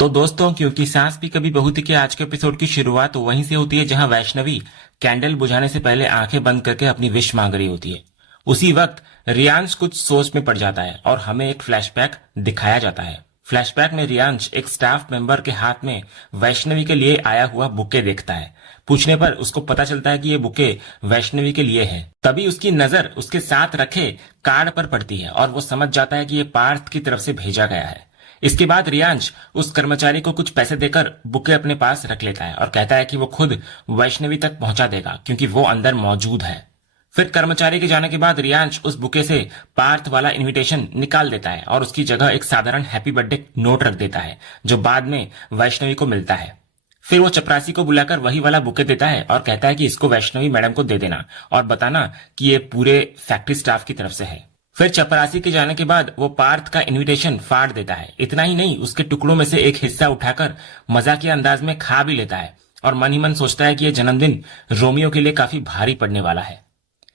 तो दोस्तों, क्योंकि सांस भी कभी बहू थी के आज के एपिसोड की शुरुआत वहीं से होती है जहां वैष्णवी कैंडल बुझाने से पहले आंखें बंद करके अपनी विश मांग रही होती है। उसी वक्त रियांश कुछ सोच में पड़ जाता है और हमें एक फ्लैशबैक दिखाया जाता है। फ्लैशबैक में रियांश एक स्टाफ मेंबर के हाथ में वैष्णवी के लिए आया हुआ बुके देखता है। पूछने पर उसको पता चलता है कि ये बुके वैष्णवी के लिए है। तभी उसकी नजर उसके साथ रखे कार्ड पर पड़ती है और वो समझ जाता है कि ये पार्थ की तरफ से भेजा गया है। इसके बाद रियांश उस कर्मचारी को कुछ पैसे देकर बुके अपने पास रख लेता है और कहता है कि वो खुद वैष्णवी तक पहुंचा देगा क्योंकि वो अंदर मौजूद है। फिर कर्मचारी के जाने के बाद रियांश उस बुके से पार्थ वाला इनविटेशन निकाल देता है और उसकी जगह एक साधारण हैप्पी बर्थडे नोट रख देता है जो बाद में वैष्णवी को मिलता है। फिर वो चपरासी को बुलाकर वही वाला बुके देता है और कहता है कि इसको वैष्णवी मैडम को दे देना और बताना कि ये पूरे फैक्ट्री स्टाफ की तरफ से है। फिर चपरासी के जाने के बाद वो पार्थ का इनविटेशन फाड़ देता है। इतना ही नहीं, उसके टुकड़ों में से एक हिस्सा उठाकर मजाकिया अंदाज में खा भी लेता है और मन ही मन सोचता है कि यह जन्मदिन रोमियो के लिए काफी भारी पड़ने वाला है।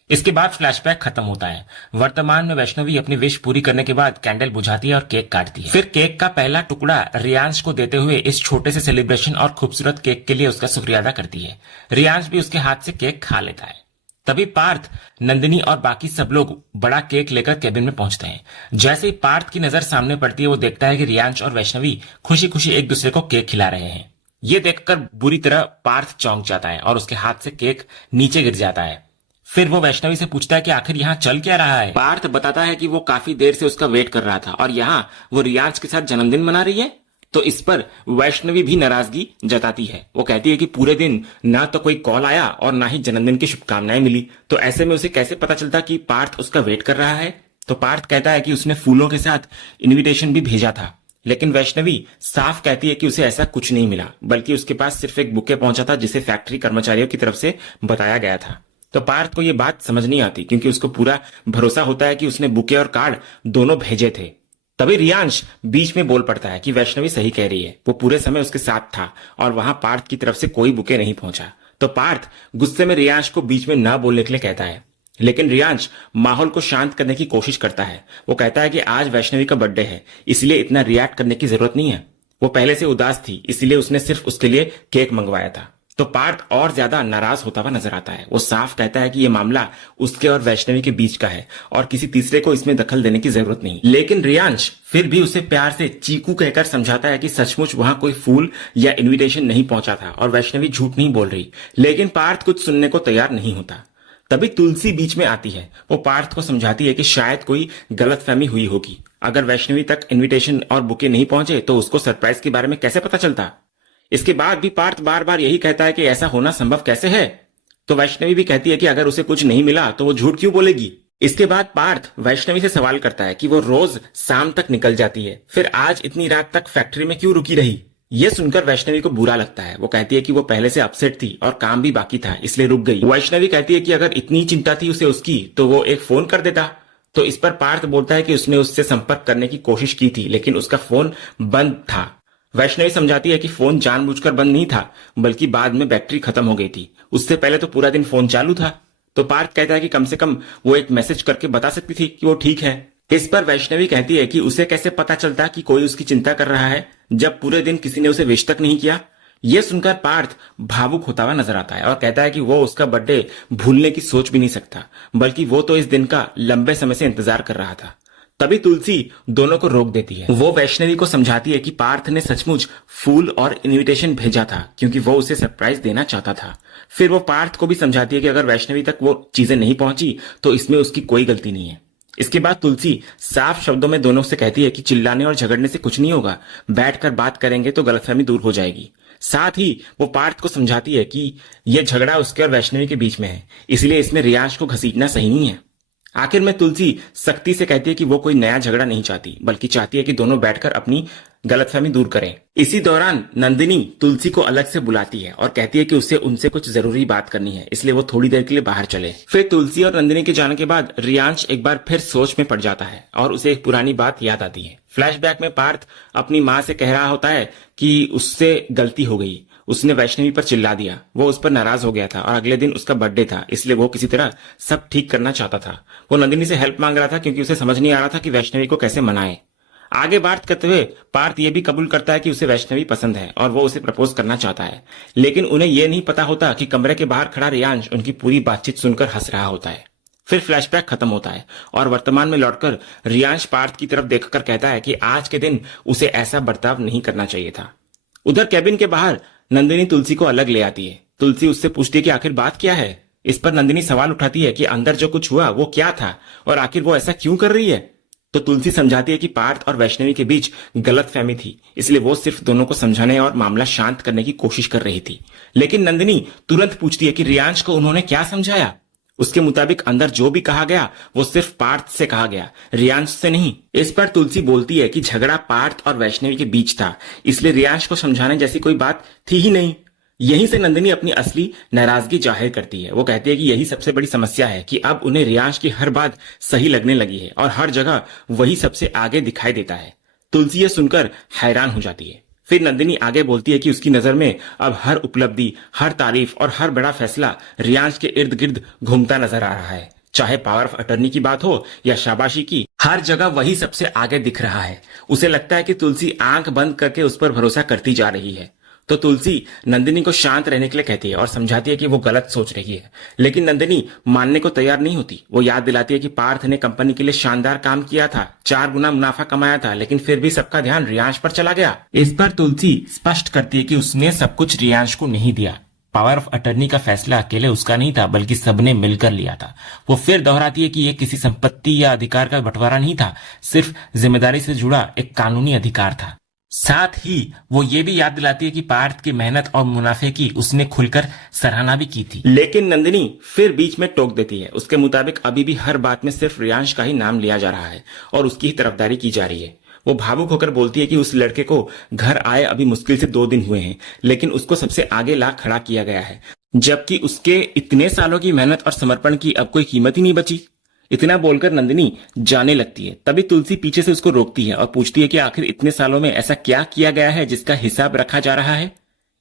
इसके बाद फ्लैशबैक खत्म होता है। वर्तमान में वैष्णवी अपनी विश पूरी करने के बाद कैंडल बुझाती है और केक काटती है। फिर केक का पहला टुकड़ा रियांश को देते हुए इस छोटे से सेलिब्रेशन और खूबसूरत केक के लिए उसका शुक्रिया अदा करती है। रियांश भी उसके हाथ से केक खा लेता है। तभी पार्थ, नंदिनी और बाकी सब लोग बड़ा केक लेकर केबिन में पहुंचते हैं। जैसे ही पार्थ की नजर सामने पड़ती है वो देखता है कि रियांश और वैष्णवी खुशी खुशी एक दूसरे को केक खिला रहे हैं। ये देखकर बुरी तरह पार्थ चौंक जाता है और उसके हाथ से केक नीचे गिर जाता है। फिर वो वैष्णवी से पूछता है कि आखिर यहाँ चल क्या रहा है। पार्थ बताता है कि वो काफी देर से उसका वेट कर रहा था और यहाँ वो रियांश के साथ जन्मदिन मना रही है। तो इस पर वैष्णवी भी नाराजगी जताती है। वो कहती है कि पूरे दिन ना तो कोई कॉल आया और ना ही जन्मदिन की शुभकामनाएं मिली, तो ऐसे में उसे कैसे पता चलता कि पार्थ उसका वेट कर रहा है। तो पार्थ कहता है कि उसने फूलों के साथ इनविटेशन भी भेजा था, लेकिन वैष्णवी साफ कहती है कि उसे ऐसा कुछ नहीं मिला, बल्कि उसके पास सिर्फ एक बुके पहुंचा था जिसे फैक्ट्री कर्मचारियों की तरफ से बताया गया था। तो पार्थ को यह बात समझ नहीं आती क्योंकि उसको पूरा भरोसा होता है कि उसने बुके और कार्ड दोनों भेजे थे। तभी रियांश बीच में बोल पड़ता है कि वैष्णवी सही कह रही है, वो पूरे समय उसके साथ था और वहां पार्थ की तरफ से कोई बुके नहीं पहुंचा। तो पार्थ गुस्से में रियांश को बीच में ना बोलने के लिए कहता है, लेकिन रियांश माहौल को शांत करने की कोशिश करता है। वो कहता है कि आज वैष्णवी का बर्थडे है, इसलिए इतना रिएक्ट करने की जरूरत नहीं है। वो पहले से उदास थी, इसलिए उसने सिर्फ उसके लिए केक मंगवाया था। तो पार्थ और ज्यादा नाराज होता हुआ नजर आता है। वो साफ कहता है कि यह मामला उसके और वैष्णवी के बीच का है और किसी तीसरे को इसमें दखल देने की जरूरत नहीं। लेकिन रियांश फिर भी उसे प्यार से चीकू कहकर समझाता है कि सचमुच वहां कोई फूल या इनविटेशन नहीं पहुंचा था और वैष्णवी झूठ नहीं बोल रही। लेकिन पार्थ कुछ सुनने को तैयार नहीं होता। तभी तुलसी बीच में आती है। वो पार्थ को समझाती है कि शायद कोई गलतफहमी हुई होगी। अगर वैष्णवी तक इनविटेशन और बुके नहीं पहुंचे तो उसको सरप्राइज के बारे में कैसे पता चलता। इसके बाद भी पार्थ बार बार यही कहता है कि ऐसा होना संभव कैसे है। तो वैष्णवी भी कहती है कि अगर उसे कुछ नहीं मिला तो वो झूठ क्यों बोलेगी। इसके बाद पार्थ वैष्णवी से सवाल करता है कि वो रोज शाम तक निकल जाती है, फिर आज इतनी रात तक फैक्ट्री में क्यों रुकी रही। ये सुनकर वैष्णवी को बुरा लगता है। वो कहती है कि वो पहले से अपसेट थी और काम भी बाकी था, इसलिए रुक गई। वैष्णवी कहती है कि अगर इतनी चिंता थी उसे उसकी तो वो एक फोन कर देता। तो इस पर पार्थ बोलता है कि उसने उससे संपर्क करने की कोशिश की थी, लेकिन उसका फोन बंद था। वैष्णवी समझाती है कि फोन जानबूझकर बंद नहीं था, बल्कि बाद में बैटरी खत्म हो गई थी। उससे पहले तो पूरा दिन फोन चालू था। तो पार्थ कहता है कि कम से कम वो एक मैसेज करके बता सकती थी कि वो ठीक है। इस पर वैष्णवी कहती है कि उसे कैसे पता चलता कि कोई उसकी चिंता कर रहा है जब पूरे दिन किसी ने उसे विश तक नहीं किया। यह सुनकर पार्थ भावुक होता हुआ नजर आता है और कहता है कि वो उसका बर्थडे भूलने की सोच भी नहीं सकता, बल्कि वो तो इस दिन का लंबे समय से इंतजार कर रहा था। तभी तुलसी दोनों को रोक देती है। वो वैष्णवी को समझाती है कि पार्थ ने सचमुच फूल और इनविटेशन भेजा था क्योंकि वो उसे सरप्राइज देना चाहता था। फिर वो पार्थ को भी समझाती है कि अगर वैष्णवी तक वो चीजें नहीं पहुंची तो इसमें उसकी कोई गलती नहीं है। इसके बाद तुलसी साफ शब्दों में दोनों से कहती है कि चिल्लाने और झगड़ने से कुछ नहीं होगा, बैठकर बात करेंगे तो गलतफहमी दूर हो जाएगी। साथ ही वो पार्थ को समझाती है कि यह झगड़ा उसके और वैष्णवी के बीच में है, इसलिए इसमें रियांश को घसीटना सही नहीं है। आखिर में तुलसी सख्ती से कहती है कि वो कोई नया झगड़ा नहीं चाहती, बल्कि चाहती है कि दोनों बैठकर अपनी गलतफहमी दूर करें। इसी दौरान नंदिनी तुलसी को अलग से बुलाती है और कहती है कि उसे उनसे कुछ जरूरी बात करनी है, इसलिए वो थोड़ी देर के लिए बाहर चले। फिर तुलसी और नंदिनी के जाने के बाद रियांश एक बार फिर सोच में पड़ जाता है और उसे एक पुरानी बात याद आती है। फ्लैशबैक में पार्थ अपनी माँ से कह रहा होता है कि उससे गलती हो गई, उसने वैष्णवी पर चिल्ला दिया, वो उस पर नाराज हो गया था और अगले दिन उसका बर्थडे था, इसलिए वो किसी तरह सब ठीक करना चाहता था। वो नंदिनी से हेल्प मांग रहा था क्योंकि उसे समझ नहीं आ रहा था कि वैष्णवी को कैसे मनाए। आगे बात करते हुए पार्थ ये भी कबूल करता है कि उसे वैष्णवी पसंद है और वो उसे प्रपोज करना चाहता है, लेकिन उन्हें यह नहीं पता होता कि कमरे के बाहर खड़ा रियांश उनकी पूरी बातचीत सुनकर हंस रहा होता है। फिर फ्लैशबैक खत्म होता है और वर्तमान में लौटकर रियांश पार्थ की तरफ देखकर कहता है कि आज के दिन उसे ऐसा बर्ताव नहीं करना चाहिए था। उधर कैबिन के बाहर नंदिनी तुलसी को अलग ले आती है। तुलसी उससे पूछती है कि आखिर बात क्या है। इस पर नंदिनी सवाल उठाती है कि अंदर जो कुछ हुआ वो क्या था और आखिर वो ऐसा क्यों कर रही है। तो तुलसी समझाती है कि पार्थ और वैष्णवी के बीच गलतफहमी थी, इसलिए वो सिर्फ दोनों को समझाने और मामला शांत करने की कोशिश कर रही थी। लेकिन नंदिनी तुरंत पूछती है कि रियांश को उन्होंने क्या समझाया। उसके मुताबिक अंदर जो भी कहा गया वो सिर्फ पार्थ से कहा गया, रियांश से नहीं। इस पर तुलसी बोलती है कि झगड़ा पार्थ और वैष्णवी के बीच था, इसलिए रियांश को समझाने जैसी कोई बात थी ही नहीं। यहीं से नंदिनी अपनी असली नाराजगी जाहिर करती है। वो कहती है कि यही सबसे बड़ी समस्या है कि अब उन्हें रियांश की हर बात सही लगने लगी है और हर जगह वही सबसे आगे दिखाई देता है। तुलसी ये सुनकर हैरान हो जाती है। फिर नंदिनी आगे बोलती है कि उसकी नजर में अब हर उपलब्धि, हर तारीफ और हर बड़ा फैसला रियांश के इर्द गिर्द घूमता नजर आ रहा है। चाहे पावर ऑफ अटर्नी की बात हो या शाबाशी की, हर जगह वही सबसे आगे दिख रहा है। उसे लगता है कि तुलसी आंख बंद करके उस पर भरोसा करती जा रही है। तो तुलसी नंदिनी को शांत रहने के लिए कहती है और समझाती है कि वो गलत सोच रही है, लेकिन नंदिनी मानने को तैयार नहीं होती। वो याद दिलाती है कि पार्थ ने कंपनी के लिए शानदार काम किया था, 4 गुना मुनाफा कमाया था, लेकिन फिर भी सबका ध्यान रियांश पर चला गया। इस पर तुलसी स्पष्ट करती है कि उसने सब कुछ रियांश को नहीं दिया। पावर ऑफ अटर्नी का फैसला अकेले उसका नहीं था, बल्कि सबने मिलकर लिया था। वो फिर दोहराती है कि यह किसी संपत्ति या अधिकार का बंटवारा नहीं था, सिर्फ जिम्मेदारी से जुड़ा एक कानूनी अधिकार था। साथ ही वो ये भी याद दिलाती है कि पार्थ की मेहनत और मुनाफे की उसने खुलकर सराहना भी की थी। लेकिन नंदिनी फिर बीच में टोक देती है। उसके मुताबिक अभी भी हर बात में सिर्फ रियांश का ही नाम लिया जा रहा है और उसकी ही तरफदारी की जा रही है। वो भावुक होकर बोलती है कि उस लड़के को घर आए अभी मुश्किल से 2 दिन हुए हैं, लेकिन उसको सबसे आगे ला खड़ा किया गया है, जबकि उसके इतने सालों की मेहनत और समर्पण की अब कोई कीमत ही नहीं बची। इतना बोलकर नंदिनी जाने लगती है। तभी तुलसी पीछे से उसको रोकती है और पूछती है कि आखिर इतने सालों में ऐसा क्या किया गया है जिसका हिसाब रखा जा रहा है।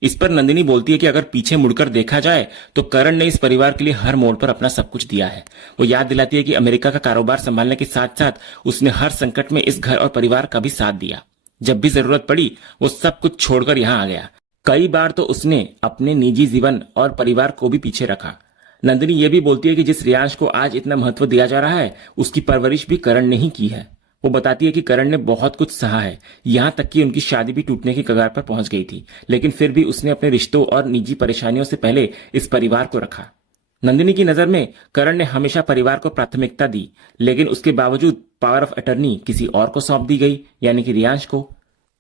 इस पर नंदिनी बोलती है कि अगर पीछे मुड़कर देखा जाए तो करण ने इस परिवार के लिए हर मोड़ पर अपना सब कुछ दिया है। वो याद दिलाती है कि अमेरिका का कारोबार संभालने के साथ साथ उसने हर संकट में इस घर और परिवार का भी साथ दिया। जब भी जरूरत पड़ी वो सब कुछ छोड़कर यहाँ आ गया। कई बार तो उसने अपने निजी जीवन और परिवार को भी पीछे रखा। नंदिनी ये भी बोलती है कि जिस रियांश को आज इतना महत्व दिया जा रहा है उसकी परवरिश भी करण ने ही की है। वो बताती है कि करण ने बहुत कुछ सहा है, यहाँ तक कि उनकी शादी भी टूटने की कगार पर पहुंच गई थी, लेकिन फिर भी उसने अपने रिश्तों और निजी परेशानियों से पहले इस परिवार को रखा। नंदिनी की नजर में करण ने हमेशा परिवार को प्राथमिकता दी, लेकिन उसके बावजूद पावर ऑफ अटर्नी किसी और को सौंप दी गई, यानी कि रियांश को।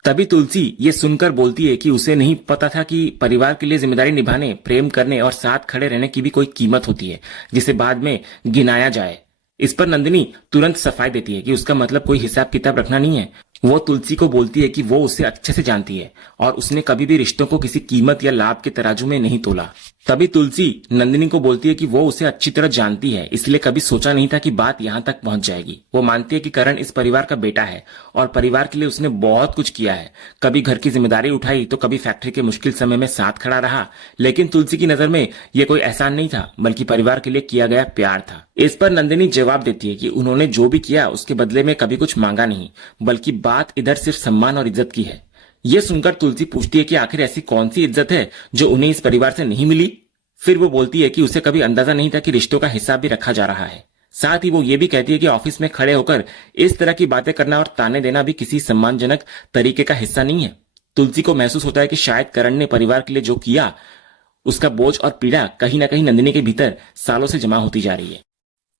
तभी तुलसी ये सुनकर बोलती है कि उसे नहीं पता था कि परिवार के लिए जिम्मेदारी निभाने, प्रेम करने और साथ खड़े रहने की भी कोई कीमत होती है जिसे बाद में गिनाया जाए। इस पर नंदिनी तुरंत सफाई देती है कि उसका मतलब कोई हिसाब किताब रखना नहीं है। वो तुलसी को बोलती है कि वो उसे अच्छे से जानती है और उसने कभी भी रिश्तों को किसी कीमत या लाभ के तराजू में नहीं तोला। तभी तुलसी नंदिनी को बोलती है कि वो उसे अच्छी तरह जानती है, इसलिए कभी सोचा नहीं था कि बात यहाँ तक पहुंच जाएगी। वो मानती है कि करण इस परिवार का बेटा है और परिवार के लिए उसने बहुत कुछ किया है। कभी घर की जिम्मेदारी उठाई तो कभी फैक्ट्री के मुश्किल समय में साथ खड़ा रहा, लेकिन तुलसी की नजर में यह कोई एहसान नहीं था, बल्कि परिवार के लिए किया गया प्यार था। इस पर नंदिनी जवाब देती है कि उन्होंने जो भी किया उसके बदले में कभी कुछ मांगा नहीं, बल्कि बात इधर सिर्फ सम्मान और इज्जत की है। यह सुनकर तुलसी पूछती है कि आखिर ऐसी कौन सी इज्जत है जो उन्हें इस परिवार से नहीं मिली। फिर वो बोलती है कि उसे कभी अंदाजा नहीं था कि रिश्तों का हिसाब भी रखा जा रहा है। साथ ही वो ये भी कहती है कि ऑफिस में खड़े होकर इस तरह की बातें करना और ताने देना भी किसी सम्मानजनक तरीके का हिस्सा नहीं है। तुलसी को महसूस होता है कि शायद करण ने परिवार के लिए जो किया उसका बोझ और पीड़ा कहीं ना कहीं नंदिनी के भीतर सालों से जमा होती जा रही है।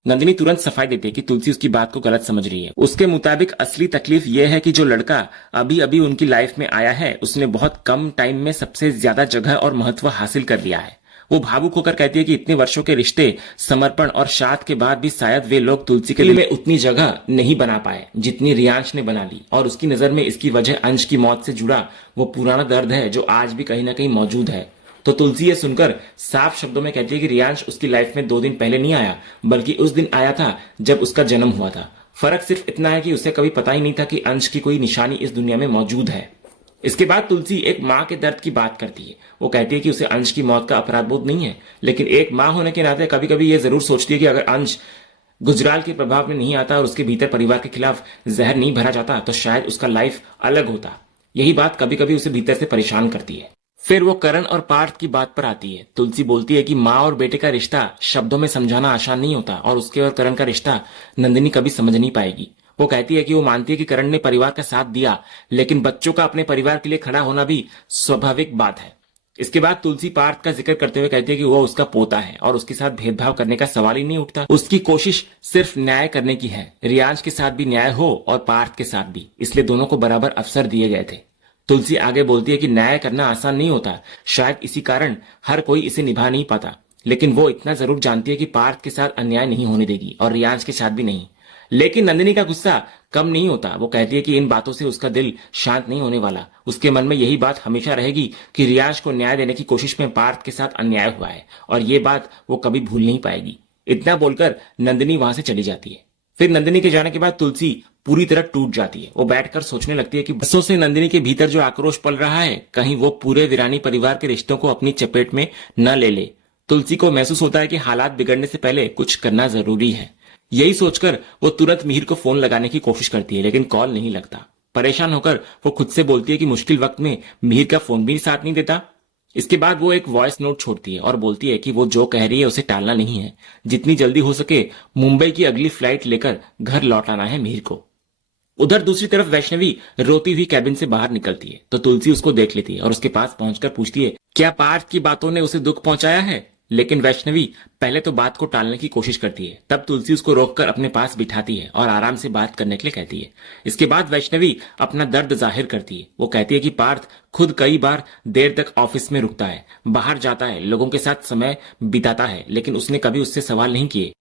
नंदिनी तुरंत सफाई देती है कि तुलसी उसकी बात को गलत समझ रही है। उसके मुताबिक असली तकलीफ यह है कि जो लड़का अभी अभी उनकी लाइफ में आया है उसने बहुत कम टाइम में सबसे ज्यादा जगह और महत्व हासिल कर लिया है। वो भावुक होकर कहती है कि इतने वर्षों के रिश्ते, समर्पण और साथ के बाद भी शायद वे लोग तुलसी के लिए उतनी जगह नहीं बना पाए जितनी रियांश ने बना ली, और उसकी नजर में इसकी वजह अंश की मौत से जुड़ा वो पुराना दर्द है जो आज भी कहीं ना कहीं मौजूद है। तो तुलसी ये सुनकर साफ शब्दों में कहती है कि रियांश उसकी लाइफ में 2 दिन पहले नहीं आया, बल्कि उस दिन आया था जब उसका जन्म हुआ था। फर्क सिर्फ इतना है कि उसे कभी पता ही नहीं था कि अंश की कोई निशानी इस दुनिया में मौजूद है। इसके बाद तुलसी एक माँ के दर्द की बात करती है। वो कहती है कि उसे अंश की मौत का अपराध बोध नहीं है, लेकिन एक माँ होने के नाते कभी कभी ये जरूर सोचती है कि अगर अंश गुजराल के प्रभाव में नहीं आता और उसके भीतर परिवार के खिलाफ जहर नहीं भरा जाता तो शायद उसका लाइफ अलग होता। यही बात कभी कभी उसे भीतर से परेशान करती है। फिर वो करण और पार्थ की बात पर आती है। तुलसी बोलती है कि माँ और बेटे का रिश्ता शब्दों में समझाना आसान नहीं होता और उसके और करण का रिश्ता नंदिनी कभी समझ नहीं पाएगी। वो कहती है कि वो मानती है कि करण ने परिवार का साथ दिया, लेकिन बच्चों का अपने परिवार के लिए खड़ा होना भी स्वाभाविक बात है। इसके बाद तुलसी पार्थ का जिक्र करते हुए कहती है कि वो उसका पोता है और उसके साथ भेदभाव करने का सवाल ही नहीं उठता। उसकी कोशिश सिर्फ न्याय करने की है। रियांश के साथ भी न्याय हो और पार्थ के साथ भी, इसलिए दोनों को बराबर अवसर दिए गए थे। तुलसी आगे बोलती है कि न्याय करना आसान नहीं होता, शायद इसी कारण हर कोई इसे निभा नहीं पाता, लेकिन वो इतना जरूर जानती है कि पार्थ के साथ अन्याय नहीं होने देगी और रियांश के साथ भी नहीं। लेकिन नंदिनी का गुस्सा कम नहीं होता। वो कहती है कि इन बातों से उसका दिल शांत नहीं होने वाला। उसके मन में यही बात हमेशा रहेगी कि रियांश को न्याय देने की कोशिश में पार्थ के साथ अन्याय हुआ है और ये बात वो कभी भूल नहीं पाएगी। इतना बोलकर नंदिनी वहां से चली जाती है। फिर नंदिनी के जाने के बाद तुलसी पूरी तरह टूट जाती है। वो बैठकर सोचने लगती है कि बरसों से नंदिनी के भीतर जो आक्रोश पल रहा है, कहीं वो पूरे वीरानी परिवार के रिश्तों को अपनी चपेट में न ले ले। तुलसी को महसूस होता है कि हालात बिगड़ने से पहले कुछ करना जरूरी है। यही सोचकर वो तुरंत मिहिर को फोन लगाने की कोशिश करती है, लेकिन कॉल नहीं लगता। परेशान होकर वो खुद से बोलती है कि मुश्किल वक्त में मिहिर का फोन भी साथ नहीं देता। इसके बाद वो एक वॉइस नोट छोड़ती है और बोलती है कि वो जो कह रही है उसे टालना नहीं है। जितनी जल्दी हो सके मुंबई की अगली फ्लाइट लेकर घर लौट आना है मिहिर को। उधर दूसरी तरफ वैष्णवी रोती हुई कैबिन से बाहर निकलती है तो तुलसी उसको देख लेती है और उसके पास पहुंचकर पूछती है क्या पार्थ की बातों ने उसे दुख पहुंचाया है। लेकिन वैष्णवी पहले तो बात को टालने की कोशिश करती है। तब तुलसी उसको रोककर अपने पास बिठाती है और आराम से बात करने के लिए कहती है। इसके बाद वैष्णवी अपना दर्द जाहिर करती है। वो कहती है कि पार्थ खुद कई बार देर तक ऑफिस में रुकता है, बाहर जाता है, लोगों के साथ समय बिताता है, लेकिन उसने कभी उससे सवाल नहीं किए।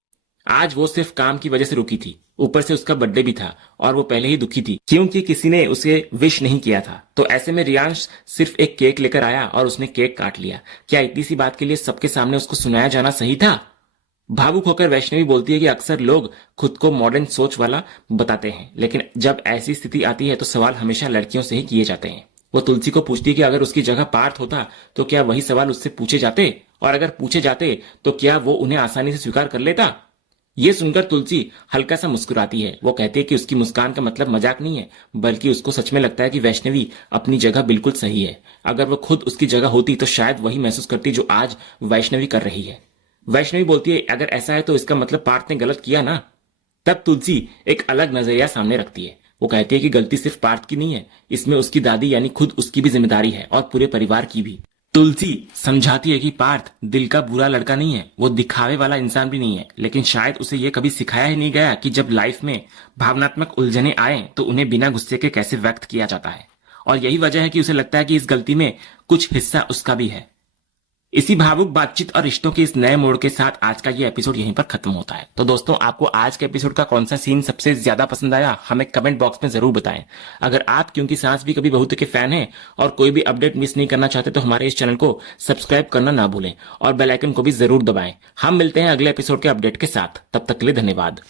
आज वो सिर्फ काम की वजह से रुकी थी, ऊपर से उसका बर्थडे भी था और वो पहले ही दुखी थी क्योंकि किसी ने उसे विश नहीं किया था। तो ऐसे में रियांश सिर्फ एक केक लेकर आया और उसने केक काट लिया। क्या इतनी सी बात के लिए सबके सामने उसको सुनाया जाना सही था। भावुक होकर वैष्णवी बोलती है कि अक्सर लोग खुद को मॉडर्न सोच वाला बताते हैं, लेकिन जब ऐसी स्थिति आती है तो सवाल हमेशा लड़कियों से ही किए जाते हैं। वो तुलसी को पूछती है कि अगर उसकी जगह पार्थ होता तो क्या वही सवाल उससे पूछे जाते, और अगर पूछे जाते तो क्या वो उन्हें आसानी से स्वीकार कर लेता। ये सुनकर तुलसी हल्का सा मुस्कुराती है। वो कहती है कि उसकी मुस्कान का मतलब मजाक नहीं है, बल्कि उसको सच में लगता है कि वैष्णवी अपनी जगह बिल्कुल सही है। अगर वो खुद उसकी जगह होती तो शायद वही महसूस करती जो आज वैष्णवी कर रही है। वैष्णवी बोलती है अगर ऐसा है तो इसका मतलब पार्थ ने गलत किया ना। तब तुलसी एक अलग नजरिया सामने रखती है। वो कहती है कि गलती सिर्फ पार्थ की नहीं है, इसमें उसकी दादी यानी खुद उसकी भी जिम्मेदारी है और पूरे परिवार की भी। तुलसी समझाती है कि पार्थ दिल का बुरा लड़का नहीं है, वो दिखावे वाला इंसान भी नहीं है, लेकिन शायद उसे ये कभी सिखाया ही नहीं गया कि जब लाइफ में भावनात्मक उलझने आए तो उन्हें बिना गुस्से के कैसे व्यक्त किया जाता है। और यही वजह है कि उसे लगता है कि इस गलती में कुछ हिस्सा उसका भी है। इसी भावुक बातचीत और रिश्तों के इस नए मोड़ के साथ आज का ये एपिसोड यहीं पर खत्म होता है। तो दोस्तों, आपको आज के एपिसोड का कौन सा सीन सबसे ज्यादा पसंद आया हमें कमेंट बॉक्स में जरूर बताएं। अगर आप क्योंकि सास भी कभी बहू के फैन हैं और कोई भी अपडेट मिस नहीं करना चाहते तो हमारे इस चैनल को सब्सक्राइब करना ना भूलें और बेल आइकन को भी जरूर दबाएं। हम मिलते हैं अगले एपिसोड के अपडेट के साथ, तब तक के लिए धन्यवाद।